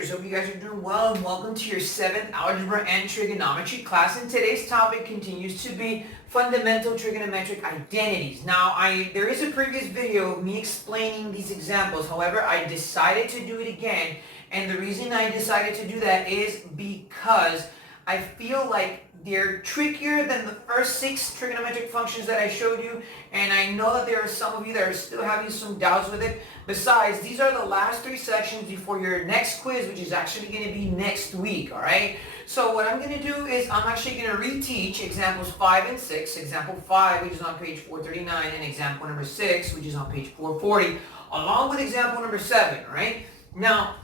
computers. Hope you guys are doing well and welcome to your 7th Algebra and Trigonometry class. And today's topic continues to be fundamental trigonometric identities. Now, there is a previous video of me explaining these examples. However, I decided to do it again. And the reason I decided to do that is because I feel like they're trickier than the first 6 trigonometric functions that I showed you, and I know that there are some of you that are still having some doubts with it. Besides, these are the last 3 sections before your next quiz, which is actually going to be next week, alright? So what I'm going to do is I'm actually going to reteach examples 5 and 6, example 5, which is on page 439, and example number 6, which is on page 440, along with example number 7, alright? Now,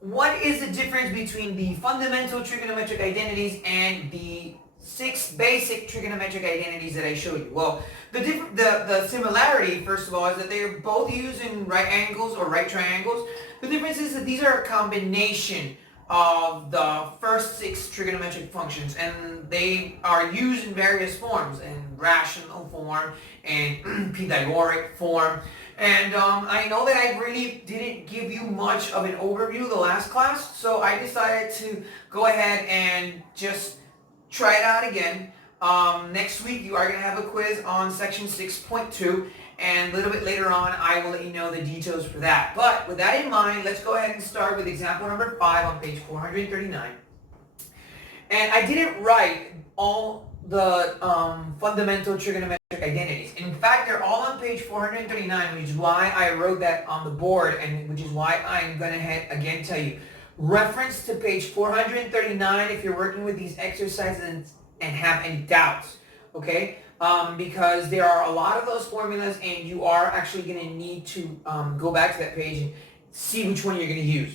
what is the difference between the fundamental trigonometric identities and the 6 basic trigonometric identities that I showed you? Well, the similarity, first of all, is that they're both used in right angles or right triangles. The difference is that these are a combination of the first 6 trigonometric functions, and they are used in various forms, in rational form and Pythagorean form. And I know that I really didn't give you much of an overview the last class, so I decided to go ahead and just try it out again. Next week you are going to have a quiz on section 6.2, and a little bit later on I will let you know the details for that. But with that in mind, let's go ahead and start with example number 5 on page 439. And I didn't write all the fundamental trigonometric identities. In fact, they're all on page 439, which is why I wrote that on the board, and which is why I'm going to again tell you, reference to page 439 if you're working with these exercises and have any doubts, okay? Because there are a lot of those formulas, and you are actually going to need to go back to that page and see which one you're going to use.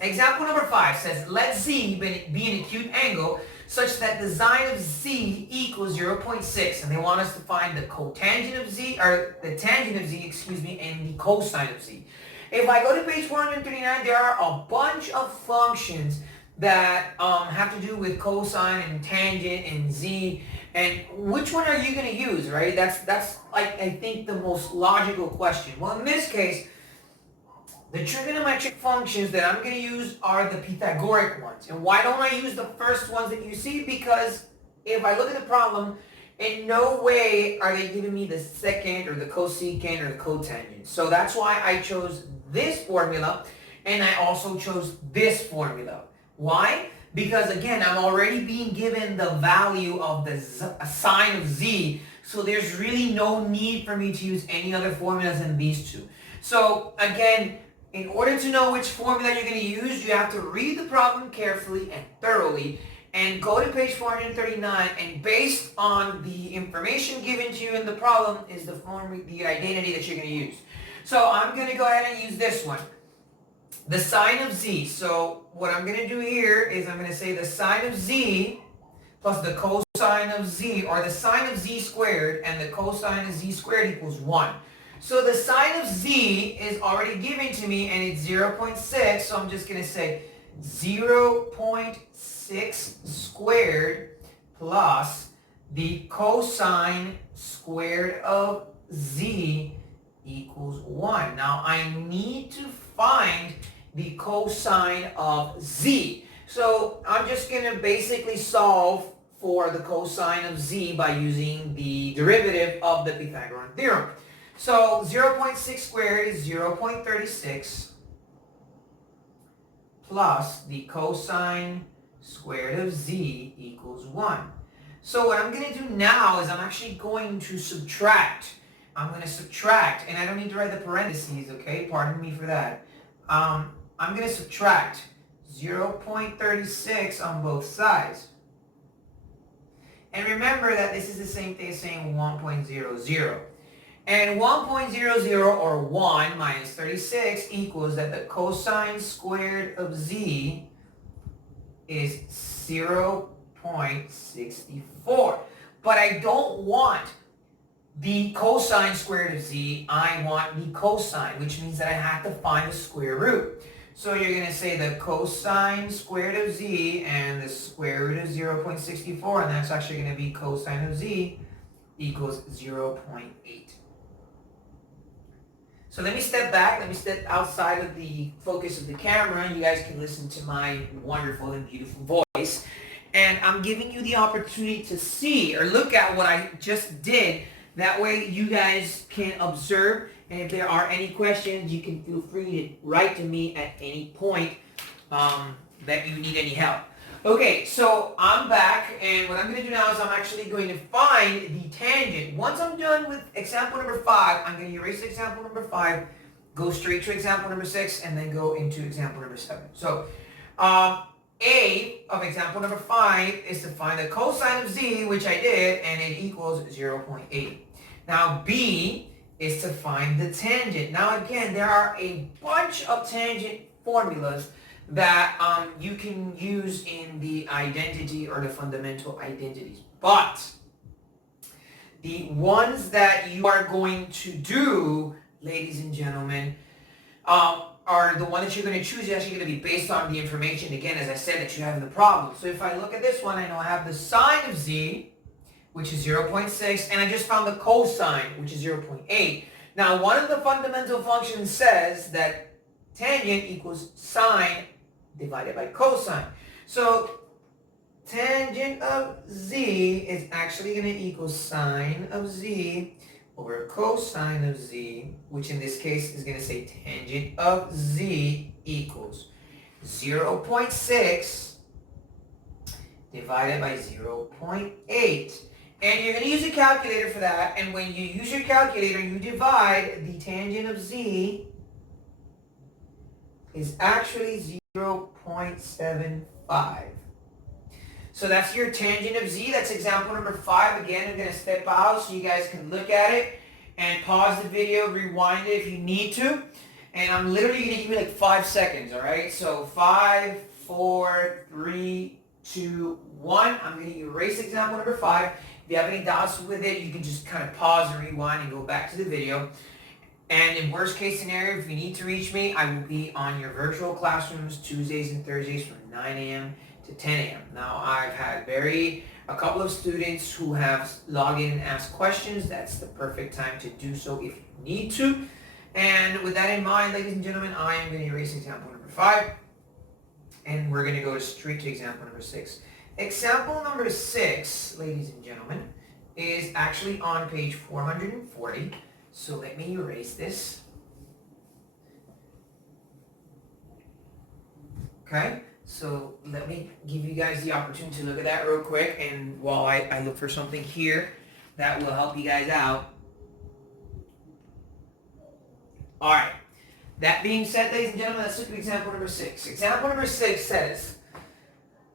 Example number 5 says, let Z be an acute angle such that the sine of Z equals 0.6, and they want us to find the cotangent of Z, or the tangent of Z, excuse me, and the cosine of Z. If I go to page 439, there are a bunch of functions that have to do with cosine and tangent and Z, and which one are you going to use, right? That's like, I think, the most logical question. Well, in this case, the trigonometric functions that I'm going to use are the Pythagorean ones. And why don't I use the first ones that you see? Because if I look at the problem, in no way are they giving me the secant or the cosecant or the cotangent. So that's why I chose this formula, and I also chose this formula. Why? Because again, I'm already being given the value of the sine of Z, so there's really no need for me to use any other formulas than these two. So again, in order to know which formula you're going to use, you have to read the problem carefully and thoroughly, and go to page 439, and based on the information given to you in the problem is the identity that you're going to use. So I'm going to go ahead and use this one, the sine of Z. So what I'm going to do here is I'm going to say the sine of Z plus the cosine of Z, or the sine of Z squared and the cosine of Z squared equals 1. So the sine of Z is already given to me, and it's 0.6, so I'm just going to say 0.6 squared plus the cosine squared of Z equals 1. Now I need to find the cosine of Z. So I'm just going to basically solve for the cosine of Z by using the derivative of the Pythagorean theorem. So 0.6 squared is 0.36 plus the cosine squared of Z equals 1. So what I'm going to do now is I'm actually going to subtract. I'm going to subtract, and I don't need to write the parentheses, okay? Pardon me for that. I'm going to subtract 0.36 on both sides. And remember that this is the same thing as saying 1.00. And 1.00, or 1 minus 36, equals that the cosine squared of Z is 0.64. But I don't want the cosine squared of Z, I want the cosine, which means that I have to find the square root. So you're going to say the cosine squared of Z and the square root of 0.64, and that's actually going to be cosine of Z equals 0.8. So let me step back, let me step outside of the focus of the camera, and you guys can listen to my wonderful and beautiful voice. And I'm giving you the opportunity to see or look at what I just did. That way you guys can observe, and if there are any questions, you can feel free to write to me at any point that you need any help. Okay, so I'm back, and what I'm going to do now is I'm actually going to find the tangent. Once I'm done with example number 5, I'm going to erase example number 5, go straight to example number 6, and then go into example number 7. So, A of example number 5 is to find the cosine of z, which I did, and it equals 0.8. Now, B is to find the tangent. Now, again, there are a bunch of tangent formulas that you can use in the identity or the fundamental identities. But the ones that you are going to do, ladies and gentlemen, are the one that you're going to choose is actually going to be based on the information, again, as I said, that you have in the problem. So if I look at this one, I know I have the sine of z, which is 0.6, and I just found the cosine, which is 0.8. Now, one of the fundamental functions says that tangent equals sine divided by cosine. So tangent of z is actually going to equal sine of z over cosine of z, which in this case is going to say tangent of z equals 0.6 divided by 0.8. And you're going to use a calculator for that, and when you use your calculator, you divide the tangent of z is actually 0.75. So that's your tangent of z. That's example number 5. Again, I'm going to step out so you guys can look at it and pause the video, rewind it if you need to. And I'm literally going to give you like 5 seconds, all right? So 5, 4, 3, 2, 1. I'm going to erase example number 5. If you have any doubts with it, you can just kind of pause and rewind and go back to the video. And in worst case scenario, if you need to reach me, I will be on your virtual classrooms Tuesdays and Thursdays from 9 a.m. to 10 a.m. Now, I've had a couple of students who have logged in and asked questions. That's the perfect time to do so if you need to. And with that in mind, ladies and gentlemen, I am going to erase example number 5. And we're going to go straight to example number 6. Example number 6, ladies and gentlemen, is actually on page 440. So let me erase this. Okay, so let me give you guys the opportunity to look at that real quick, and while I look for something here that will help you guys out. All right, that being said, ladies and gentlemen, let's look at example number 6. Example number 6 says,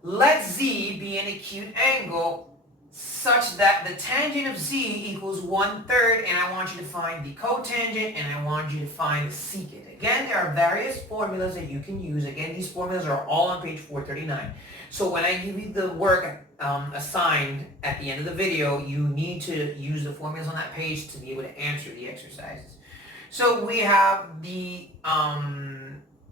let z be an acute angle such that the tangent of z equals 1/3, and I want you to find the cotangent, and I want you to find the secant. Again, there are various formulas that you can use. Again, these formulas are all on page 439. So when I give you the work assigned at the end of the video, you need to use the formulas on that page to be able to answer the exercises. So we have the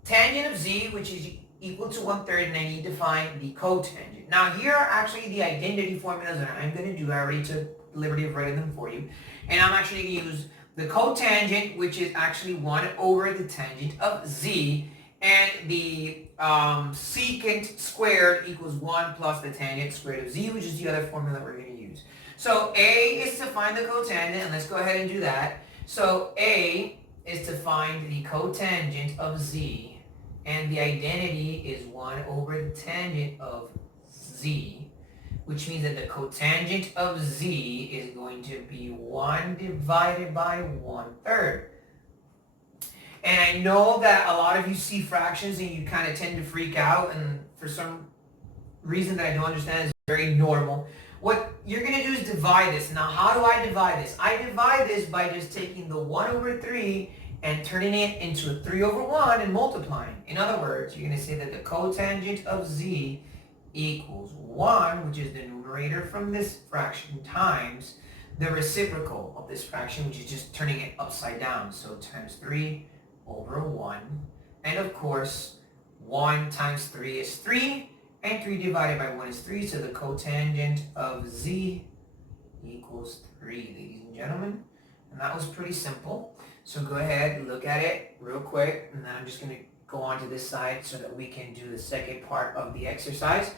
tangent of z, which is equal to 1/3, and I need to find the cotangent. Now here are actually the identity formulas that I'm going to do. I already took the liberty of writing them for you. And I'm actually going to use the cotangent, which is actually 1 over the tangent of z, and the secant squared equals 1 plus the tangent squared of z, which is the other formula that we're going to use. So A is to find the cotangent, and let's go ahead and do that. So A is to find the cotangent of z, and the identity is 1 over the tangent of z, which means that the cotangent of z is going to be 1 divided by 1/3. And I know that a lot of you see fractions and you kind of tend to freak out, and for some reason that I don't understand is very normal. What you're going to do is divide this. Now, how do I divide this? I divide this by just taking the 1 over 3 and turning it into a 3 over 1 and multiplying. In other words, you're going to say that the cotangent of z equals 1, which is the numerator from this fraction, times the reciprocal of this fraction, which is just turning it upside down. So times 3 over 1. And of course, 1 times 3 is 3, and 3 divided by 1 is 3. So the cotangent of z equals 3, ladies and gentlemen. And that was pretty simple. So go ahead, look at it real quick, and then I'm just going to go on to this side so that we can do the second part of the exercise.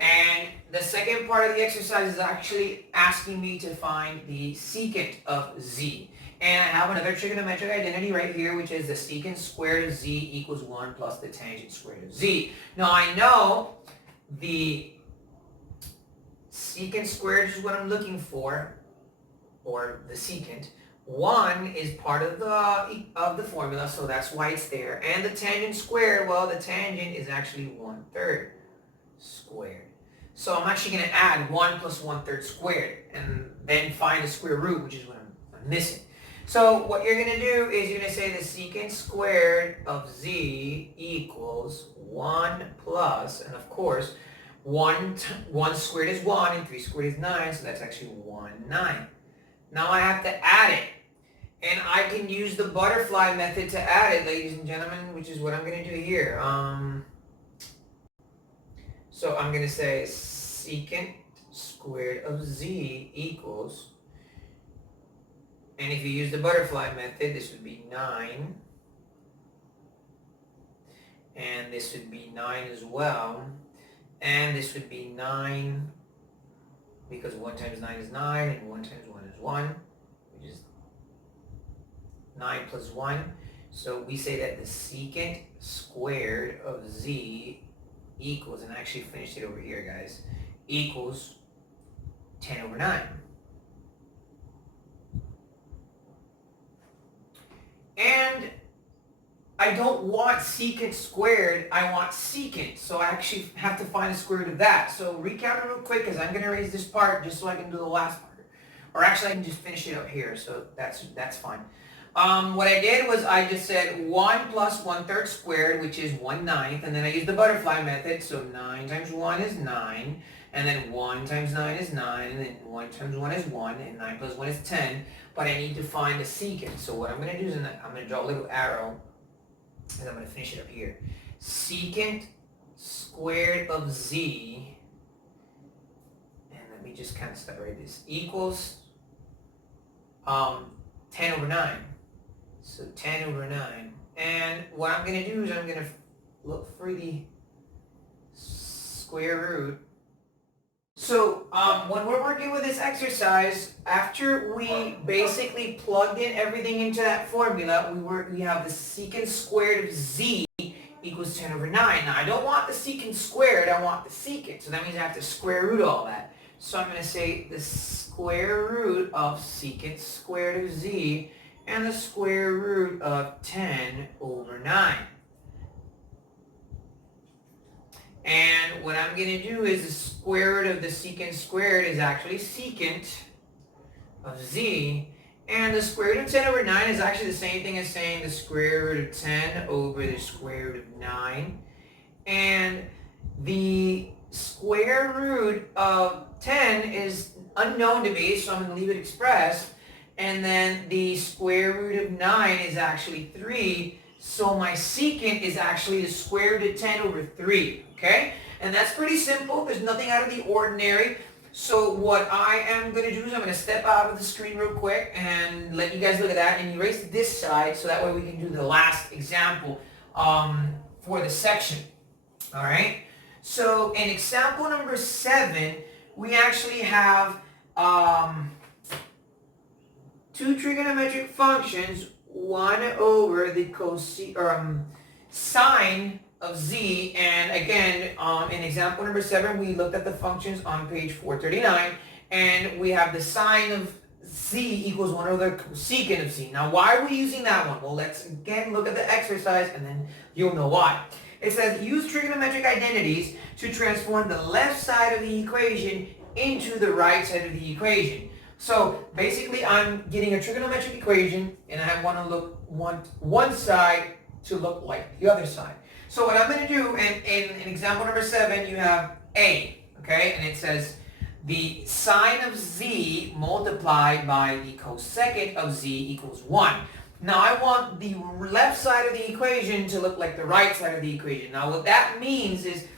And the second part of the exercise is actually asking me to find the secant of z. And I have another trigonometric identity right here, which is the secant squared of z equals 1 plus the tangent squared of z. Now I know the secant squared is what I'm looking for, or the secant. 1 is part of the formula, so that's why it's there. And the tangent squared, well, the tangent is actually 1/3 squared. So I'm actually going to add 1 plus 1/3 squared and then find the square root, which is what I'm missing. So what you're going to do is you're going to say the secant squared of z equals 1 plus, and of course, 1 squared is 1 and 3 squared is 9, so that's actually 1/9. Now I have to add it. And I can use the butterfly method to add it, ladies and gentlemen, which is what I'm going to do here. So I'm going to say secant squared of z equals, and if you use the butterfly method, this would be 9. And this would be 9 as well. And this would be 9, because 1 times 9 is 9, and 1 times 1 is 1, which is 9 plus 1. So we say that the secant squared of z equals, and I actually finished it over here, guys, equals 10/9. And I don't want secant squared, I want secant. So I actually have to find the square root of that. So recount it real quick, because I'm going to erase this part just so I can do the last part. Or actually I can just finish it up here, so that's fine. What I did was I just said 1 plus 1/3 squared, which is 1/9, and then I used the butterfly method, so 9 times 1 is 9, and then 1 times 9 is 9, and then 1 times 1 is 1, and 9 plus 1 is 10, but I need to find the secant. So what I'm going to do is I'm going to draw a little arrow, and I'm going to finish it up here. Secant squared of z, and let me just kind of separate this, equals 10/9. So 10/9. And what I'm going to do is I'm going to look for the square root. So when we're working with this exercise, after we basically plugged in everything into that formula, we have the secant squared of z equals 10/9. Now I don't want the secant squared, I want the secant. So that means I have to square root all that. So I'm going to say the square root of secant squared of z and the square root of 10/9. And what I'm going to do is the square root of the secant squared is actually secant of z, and the square root of 10/9 is actually the same thing as saying the square root of 10 over the square root of 9. And the square root of 10 is unknown to me, so I'm going to leave it expressed. And then the square root of 9 is actually 3, so my secant is actually the square root of 10 over 3, okay? And that's pretty simple. There's nothing out of the ordinary. So what I am going to do is I'm going to step out of the screen real quick and let you guys look at that and erase this side, so that way we can do the last example for the section, all right? So in example number 7, we actually have two trigonometric functions, 1 over the sine of z, and again, in example number 7, we looked at the functions on page 439, and we have the sine of z equals 1 over the cosecant of z. Now, why are we using that one? Well, let's again look at the exercise, and then you'll know why. It says, use trigonometric identities to transform the left side of the equation into the right side of the equation. So basically, I'm getting a trigonometric equation, and I want one side to look like the other side. So what I'm going to do, in example number 7, you have A, okay? And it says the sine of z multiplied by the cosecant of z equals 1. Now I want the left side of the equation to look like the right side of the equation. Now what that means is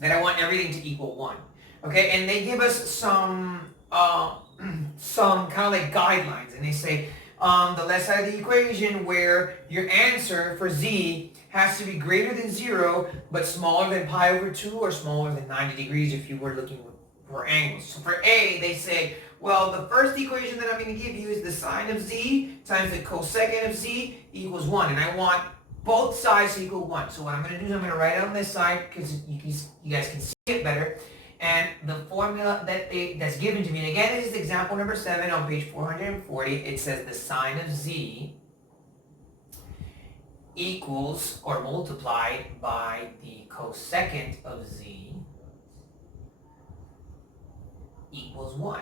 that I want everything to equal 1. Okay, and they give us some kind of like guidelines, and they say the left side of the equation where your answer for z has to be greater than 0 but smaller than pi over 2 or smaller than 90 degrees if you were looking for angles. So for A, they say, well, the first equation that I'm going to give you is the sine of z times the cosecant of z equals 1. And I want both sides to equal 1. So what I'm going to do is I'm going to write it on this side because you guys can see it better. And the formula that's given to me, and again, this is example number 7 on page 440. It says the sine of z equals or multiplied by the cosecant of z equals 1.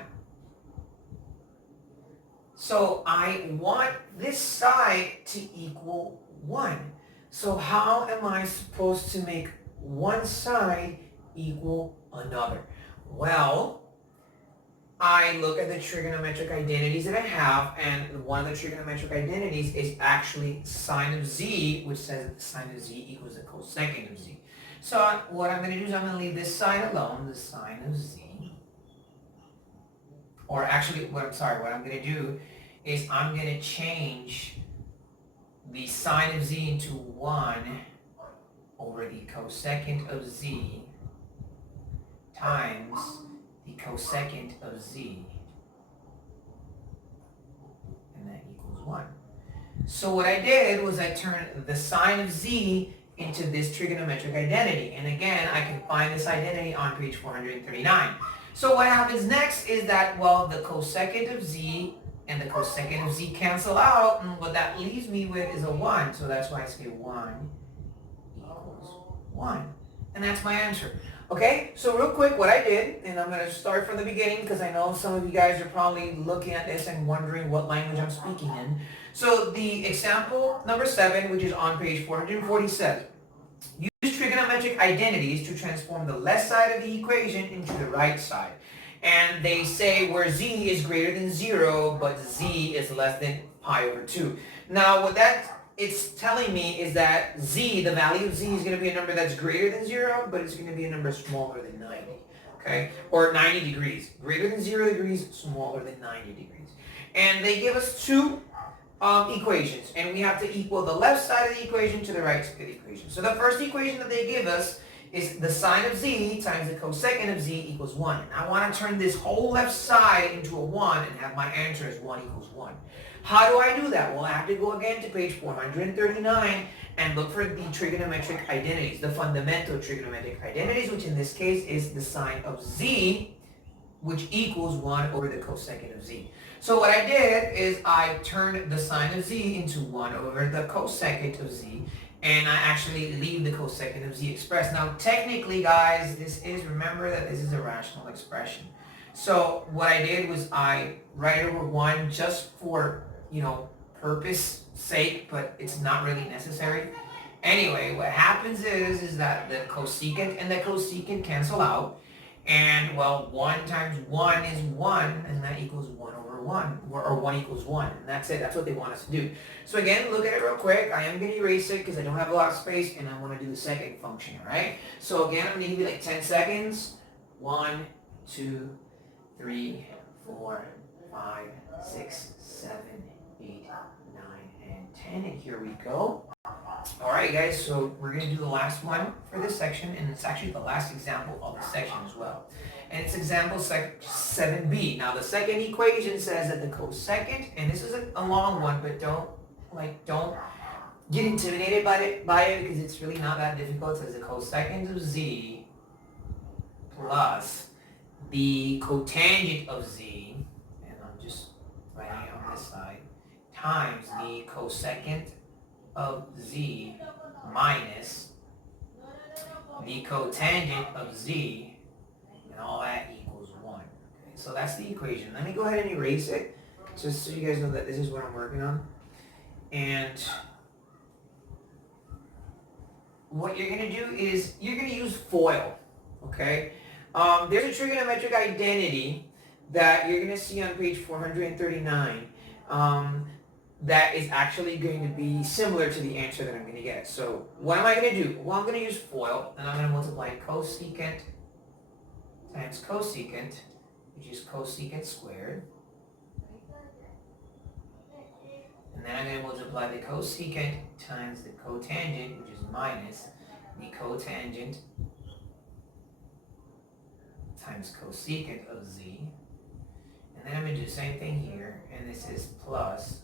So I want this side to equal 1. So how am I supposed to make one side equal another? Well, I look at the trigonometric identities that I have, and one of the trigonometric identities is actually sine of z, which says that the sine of z equals the cosecant of z. So what I'm going to do is I'm going to leave this side alone, the sine of z. Or actually, what I'm going to do is I'm going to change the sine of z into 1 over the cosecant of z times the cosecant of z, and that equals 1. So what I did was I turned the sine of z into this trigonometric identity. And again, I can find this identity on page 439. So what happens next is that, well, the cosecant of z and the cosecant of z cancel out, and what that leaves me with is a 1. So that's why I say 1 equals 1. And that's my answer. Okay, so real quick, what I did, and I'm going to start from the beginning because I know some of you guys are probably looking at this and wondering what language I'm speaking in. So the example number 7, which is on page 440, says, use trigonometric identities to transform the left side of the equation into the right side. And they say where z is greater than 0, but z is less than pi over 2. Now, what it's telling me is that z, the value of z, is going to be a number that's greater than 0, but it's going to be a number smaller than 90. Okay? Or 90 degrees. Greater than 0 degrees, smaller than 90 degrees. And they give us two equations, and we have to equal the left side of the equation to the right side of the equation. So the first equation that they give us is the sine of z times the cosecant of z equals 1. And I want to turn this whole left side into a 1 and have my answer as 1 equals 1. How do I do that? Well, I have to go again to page 439 and look for the trigonometric identities, the fundamental trigonometric identities, which in this case is the sine of z, which equals 1 over the cosecant of z. So what I did is I turned the sine of z into 1 over the cosecant of z, and I actually leave the cosecant of z expressed. Now, technically, guys, remember that this is a rational expression. So what I did was I write over 1 just for, purpose sake, but it's not really necessary. Anyway, what happens is that the cosecant and the cosecant cancel out, and, well, 1 times 1 is 1, and that equals 1 over 1, or 1 equals 1, and that's it. That's what they want us to do. So again, look at it real quick. I am going to erase it because I don't have a lot of space, and I want to do the second function, all right? So again, I'm going to give you like 10 seconds. 1, 2, 3, 4, 5, 6, 7, 8, 9, and 10, and here we go. All right, guys, so we're going to do the last one for this section, and it's actually the last example of the section as well. And it's example 7b. Now, the second equation says that the cosecant, and this is a long one, but don't get intimidated by it because it's really not that difficult. It says the cosecant of z plus the cotangent of z, and I'm just writing it on this side, times the cosecant of z minus the cotangent of z, and all that equals 1. Okay, so that's the equation. Let me go ahead and erase it, just so you guys know that this is what I'm working on. And what you're going to do is you're going to use FOIL, okay? There's a trigonometric identity that you're going to see on page 439 that is actually going to be similar to the answer that I'm going to get. So what am I going to do? Well, I'm going to use FOIL, and I'm going to multiply cosecant times cosecant, which is cosecant squared, And then I'm going to multiply the cosecant times the cotangent, which is minus the cotangent times cosecant of z. And then I'm going to do the same thing here, and this is plus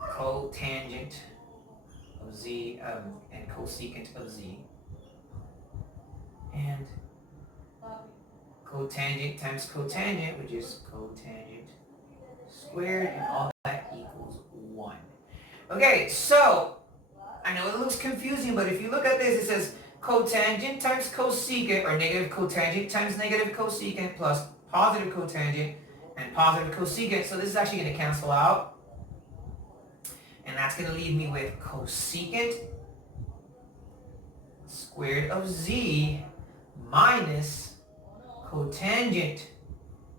cotangent of z and cosecant of z. And cotangent times cotangent, which is cotangent squared, and all that equals 1. Okay, so I know it looks confusing, but if you look at this, it says cotangent times cosecant, or negative cotangent times negative cosecant, plus positive cotangent and positive cosecant. So this is actually going to cancel out, and that's going to leave me with cosecant squared of z minus cotangent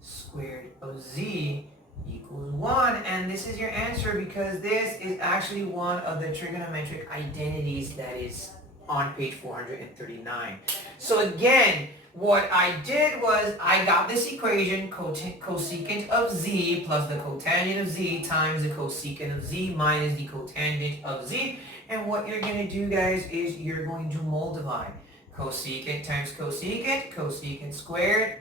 squared of z equals 1. And this is your answer, because this is actually one of the trigonometric identities that is on page 439. So again, what I did was I got this equation, cosecant of z plus the cotangent of z times the cosecant of z minus the cotangent of z. And what you're going to do, guys, is you're going to multiply cosecant times cosecant, cosecant squared.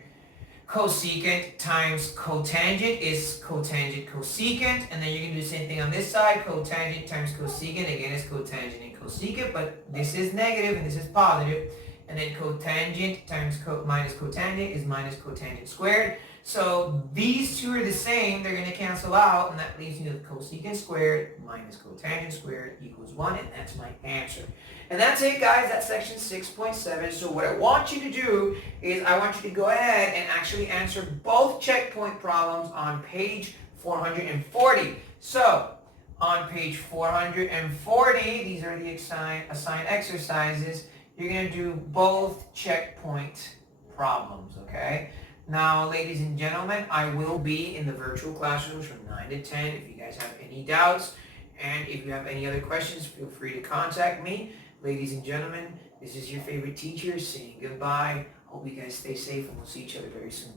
Cosecant times cotangent is cotangent cosecant, and then you're going to do the same thing on this side. Cotangent times cosecant, again, is cotangent and cosecant, but this is negative and this is positive. And then cotangent times minus cotangent is minus cotangent squared. So these two are the same, they're going to cancel out, and that leaves me with cosecant squared minus cotangent squared equals 1, and that's my answer. And that's it, guys. That's section 6.7. So what I want you to do is I want you to go ahead and actually answer both checkpoint problems on page 440. So on page 440, these are the assigned exercises. You're going to do both checkpoint problems, okay? Now, ladies and gentlemen, I will be in the virtual classrooms from 9 to 10 if you guys have any doubts. And if you have any other questions, feel free to contact me. Ladies and gentlemen, this is your favorite teacher saying goodbye. Hope you guys stay safe, and we'll see each other very soon.